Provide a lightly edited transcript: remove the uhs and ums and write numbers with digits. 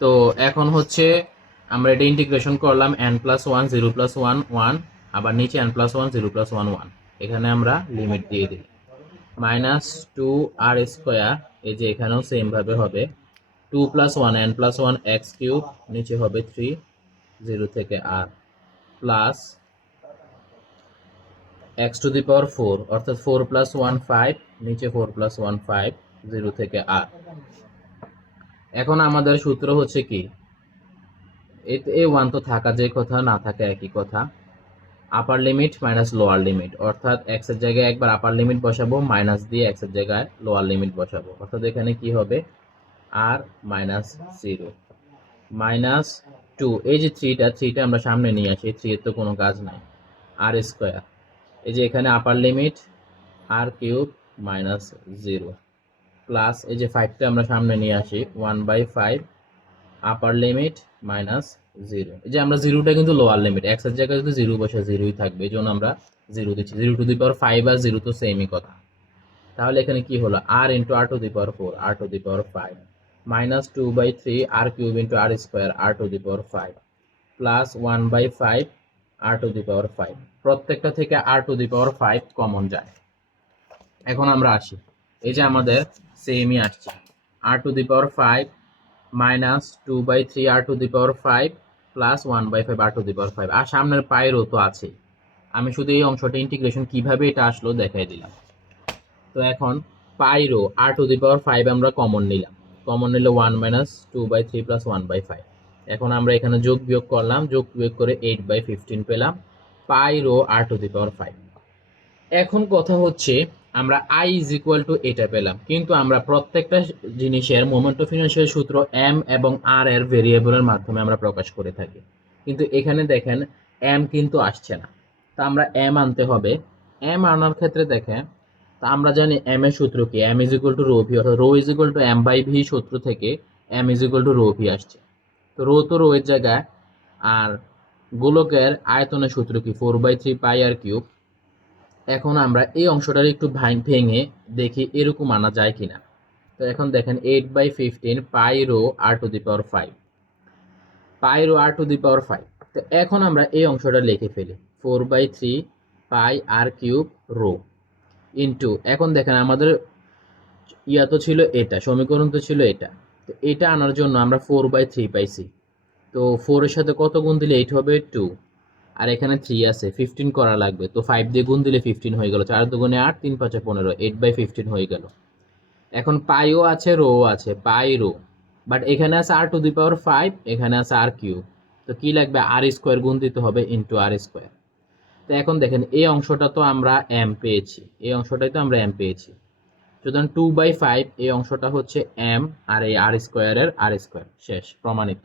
তো এখন হচ্ছে আমরা এটা ইন্টিগ্রেশন করলাম n+1 0+1 1, আবার নিচে n+1 0+1 1, এখানে আমরা লিমিট দিয়ে দিই -2r², এই যে এখানেও সেম ভাবে হবে 2+1 n+1 x³ নিচে হবে 3 0 থেকে r প্লাস x⁴, অর্থাৎ 4+1 5, নিচে 4+1 5 0 থেকে r। এখন আমাদের সূত্র হচ্ছে কি, এ ওয়ান তো থাকা যে কথা, না থাকা একই কথা। আপার লিমিট মাইনাস লোয়ার লিমিট, অর্থাৎ এক্স এর জায়গায় একবার আপার লিমিট বসাবো, মাইনাস দিয়ে এক্স এর জায়গায় লোয়ার লিমিট বসাবো, অর্থাৎ এখানে কি হবে আর -0 -2, এই যে থ্রিটা আমরা সামনে নিয়ে আসি, থ্রি এর তো কোনো কাজ নাই, r², এই যে এখানে আপার লিমিট r³ -0 প্লাস এই যে 5টা আমরা সামনে নিয়ে আসি 1/5 আপার লিমিট -0, এই যে আমরা জিরোটা কিন্তু লোয়ার লিমিট, এক্স এর জায়গায় যদি জিরো বসে জিরোই থাকবে, এই জন্য আমরা জিরো দিচ্ছি। 0⁵ আর জিরো তো সেমই কথা। তাহলে এখানে কি হলো r into r⁴, r⁵ -2/3 r³ into r² r⁵ plus 1/5 r⁵। প্রত্যেকটা থেকে r⁵ কমন যায়। এখন আমরা আসি, এই যে আমাদের সেমই আসছে r⁵ -2/3 r⁵ প্লাস 1/5 r⁵, আর সামনের পায়েরও তো আছে। আমি শুধু এই অংশটা ইন্টিগ্রেশন কিভাবে এটা আসলো দেখাই দিলাম। তো এখন পাইরো r⁵ আমরা কমন নিলাম, কমন নিলে 1 - 2/3 প্লাস 1/5। এখন আমরা এখানে যোগ বিয়োগ করলাম, যোগ বিয়োগ করে 8/15 পেলাম, পাইরো r⁵। এখন কথা হচ্ছে আমরা i ইজ ইকুয়াল টু এটা পেলাম, কিন্তু আমরা প্রত্যেকটা জিনিসের মোমেন্ট অফ ইনার্শিয়ার সূত্র m এবং r এর ভেরিয়েবলের মাধ্যমে আমরা প্রকাশ করে থাকি, কিন্তু এখানে দেখেন m কিন্তু আসছে না। তা আমরা m আনতে হবে। m আনার ক্ষেত্রে দেখেন, তা আমরা জানি m এর সূত্র কি, m is equal to rho V, অর্থাৎ rho is equal to m/v সূত্র থেকে m is equal to rho V আসছে। তো রো তো রো এর জায়গায়, আর গোলকের আয়তনের সূত্র কি 4/3 পাই r³। এখন আমরা এই অংশটার একটু ভেঙে দেখি এরকম আনা যায় কিনা। তো এখন দেখেন 8/15 pi rho r⁵, pi rho r⁵। তো এখন আমরা এই অংশটা লিখে ফেলি 4/3 পাই r³ রো ইন্টু, এখন দেখেন আমাদের ইয়া তো ছিল এটা, সমীকরণ তো ছিল এটা, তো এটা আনার জন্য আমরা 4/3 পাইছি। তো 4 এর সাথে কত গুণ দিলে 8 হবে 2, আর এখানে 3 আছে 15 করা লাগবে, তো 5 দিয়ে গুণ দিলে 15 হয়ে গেল, 4 দুগুণে 8 3 5 15, 8/15 হয়ে গেল। এখন পাইও আছে রো আছে, পাই রো, বাট এখানে আছে r⁵, এখানে আছে r³, তো কি লাগবে r² গুণ দিতে হবে ইন্টু r²। তো এখন দেখেন এই অংশটা তো আমরা m পেয়েছি, এই অংশটাই তো আমরা m পেয়েছি, সুতরাং 2/5 এই অংশটা হচ্ছে m, আর এই r² এর r², শেষ, প্রমাণিত।